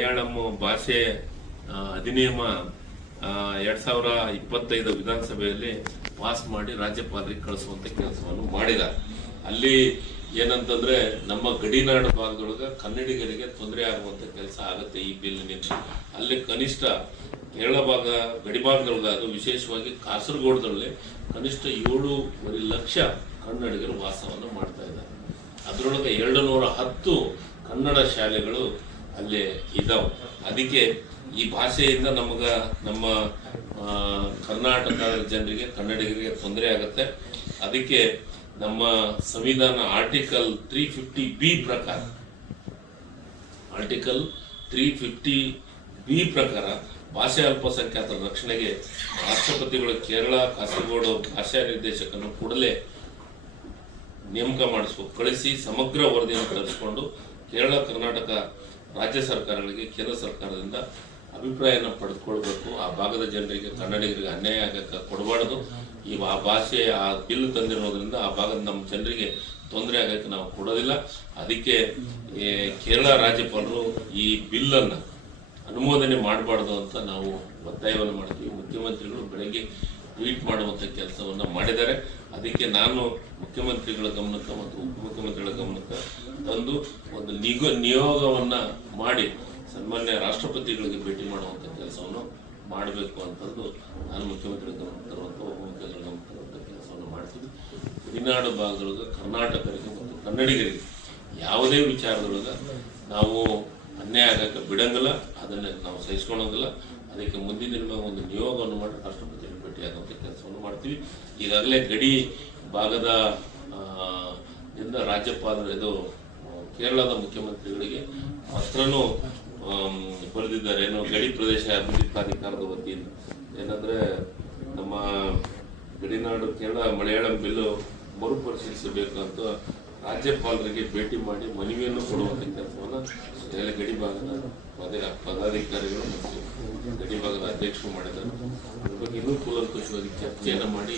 ಮಲಯಾಳಂ ಭಾಷೆ ಅಧಿನಿಯಮ 2025 ವಿಧಾನಸಭೆಯಲ್ಲಿ ಪಾಸ್ ಮಾಡಿ ರಾಜ್ಯಪಾಲರಿಗೆ ಕಳಿಸುವಂತ ಕೆಲಸವನ್ನು ಮಾಡಿದ್ದಾರೆ. ಅಲ್ಲಿ ಏನಂತಂದ್ರೆ ನಮ್ಮ ಗಡಿನಾಡು ಭಾಗದೊಳಗೆ ಕನ್ನಡಿಗರಿಗೆ ತೊಂದರೆ ಆಗುವಂತ ಕೆಲಸ ಆಗುತ್ತೆ ಈ ಬಿಲ್ನಿಂದ. ಅಲ್ಲಿ ಕನಿಷ್ಠ ಕೇರಳ ಭಾಗ ಗಡಿ ಭಾಗದೊಳಗೆ, ಅದು ವಿಶೇಷವಾಗಿ ಕಾಸರಗೋಡದಲ್ಲಿ ಕನಿಷ್ಠ 7.5 ಲಕ್ಷ ಕನ್ನಡಿಗರು ವಾಸವನ್ನು ಮಾಡ್ತಾ ಇದ್ದಾರೆ. ಅದರೊಳಗೆ 210 ಕನ್ನಡ ಶಾಲೆಗಳು ಅಲ್ಲಿ ಇದಾವೆ. ಅದಕ್ಕೆ ಈ ಭಾಷೆಯಿಂದ ನಮ್ಮ ಕರ್ನಾಟಕದ ಜನರಿಗೆ, ಕನ್ನಡಿಗರಿಗೆ ತೊಂದರೆ ಆಗುತ್ತೆ. ಅದಕ್ಕೆ ನಮ್ಮ ಸಂವಿಧಾನ ಆರ್ಟಿಕಲ್ 350B ಪ್ರಕಾರ ಭಾಷೆ ಅಲ್ಪಸಂಖ್ಯಾತರ ರಕ್ಷಣೆಗೆ ರಾಷ್ಟ್ರಪತಿಗಳು ಕೇರಳ ಕಾಸರಗೋಡು ಭಾಷಾ ನಿರ್ದೇಶಕನ್ನು ಕೂಡಲೇ ನೇಮಕ ಮಾಡಿಸಬೇಕು. ಕಳಿಸಿ ಸಮಗ್ರ ವರದಿಯನ್ನು ತರಿಸಿಕೊಂಡು ಕೇರಳ, ಕರ್ನಾಟಕ ರಾಜ್ಯ ಸರ್ಕಾರಗಳಿಗೆ ಕೇಂದ್ರ ಸರ್ಕಾರದಿಂದ ಅಭಿಪ್ರಾಯನ ಪಡೆದುಕೊಳ್ಬೇಕು. ಆ ಭಾಗದ ಜನರಿಗೆ, ಕನ್ನಡಿಗರಿಗೆ ಅನ್ಯಾಯ ಆಗಕ್ಕೆ ಕೊಡಬಾರ್ದು. ಆ ಭಾಷೆ, ಆ ಬಿಲ್ ತಂದಿರೋದ್ರಿಂದ ಆ ಭಾಗದ ನಮ್ಮ ಜನರಿಗೆ ತೊಂದರೆ ಆಗಕ್ಕೆ ನಾವು ಕೊಡೋದಿಲ್ಲ. ಅದಕ್ಕೆ ಕೇರಳ ರಾಜ್ಯಪಾಲರು ಈ ಬಿಲ್ ಅನ್ನ ಅನುಮೋದನೆ ಮಾಡಬಾರ್ದು ಅಂತ ನಾವು ಒತ್ತಾಯವನ್ನು ಮಾಡ್ತೀವಿ. ಮುಖ್ಯಮಂತ್ರಿಗಳು ಬೆಳಗ್ಗೆ ಟ್ವೀಟ್ ಮಾಡುವಂತ ಕೆಲಸವನ್ನ ಮಾಡಿದ್ದಾರೆ. ಅದಕ್ಕೆ ನಾನು ಮುಖ್ಯಮಂತ್ರಿಗಳ ಗಮನಕ್ಕೆ ಮತ್ತು ಉಪಮುಖ್ಯಮಂತ್ರಿಗಳ ಗಮನಕ್ಕೆ ತಂದು ಒಂದು ನಿಯೋಗವನ್ನ ಮಾಡಿ ಸನ್ಮಾನ್ಯ ರಾಷ್ಟ್ರಪತಿಗಳಿಗೆ ಭೇಟಿ ಮಾಡುವಂತ ಕೆಲಸವನ್ನು ಮಾಡಬೇಕು ಅಂತಂದು ನಾನು ಮುಖ್ಯಮಂತ್ರಿಗಳ ಗಮನಕ್ಕೆ ತರುವಂತ, ಉಪಮುಖ್ಯಮಂತ್ರಿಗಳ ಗಮನಕ್ಕೆ ತರುವಂತ ಕೆಲಸವನ್ನು ಮಾಡ್ತೀವಿ. ಗಡಿನಾಡು ಭಾಗದೊಳಗೆ ಕರ್ನಾಟಕರಿಗೆ ಮತ್ತು ಕನ್ನಡಿಗರಿಗೆ ಯಾವುದೇ ವಿಚಾರದೊಳಗೆ ನಾವು ಅನ್ಯಾಯ ಆಗಕ್ಕೆ ಬಿಡಂಗಿಲ್ಲ, ಅದನ್ನ ನಾವು ಸಹಿಸ್ಕೊಳ್ಳೋಂಗಿಲ್ಲ. ಅದಕ್ಕೆ ಮುಂದಿನ ದಿನ ಒಂದು ನಿಯೋಗವನ್ನು ಮಾಡಿ ರಾಷ್ಟ್ರಪತಿಯನ್ನು ಭೇಟಿಯಾಗುವಂತ ಕೆಲಸವನ್ನು ಮಾಡ್ತೀವಿ. ಈಗಾಗಲೇ ಗಡಿ ಭಾಗದ ರಾಜ್ಯಪಾಲರು, ಇದು ಕೇರಳದ ಮುಖ್ಯಮಂತ್ರಿಗಳಿಗೆ ಪತ್ರನೂ ಬರೆದಿದ್ದಾರೆ. ಏನು, ಗಡಿ ಪ್ರದೇಶ ಅಭಿವೃದ್ಧಿ ಪ್ರಾಧಿಕಾರದ ವತಿಯಿಂದ ಏನಂದ್ರೆ ನಮ್ಮ ಗಡಿನಾಡು ಕೇರಳ ಮಲಯಾಳಂ ಬಿಲ್ಲು ಮರುಪರಿಶೀಲಿಸಬೇಕು ಅಂತ ರಾಜ್ಯಪಾಲರಿಗೆ ಭೇಟಿ ಮಾಡಿ ಮನವಿಯನ್ನು ಕೊಡುವಂತ ಕೆಲಸವನ್ನು ಎಲ್ಲ ಗಡಿ ಭಾಗದ ಪದಾಧಿಕಾರಿಗಳು ಮತ್ತು ಗಡಿ ಭಾಗದ ಅಧ್ಯಕ್ಷರು ಮಾಡಿದ್ದಾರೆ. ಅದ್ರ ಬಗ್ಗೆ ಇನ್ನೂ ಕೂಲಂಕುಷವಾಗಿ ಚರ್ಚೆಯನ್ನು ಮಾಡಿ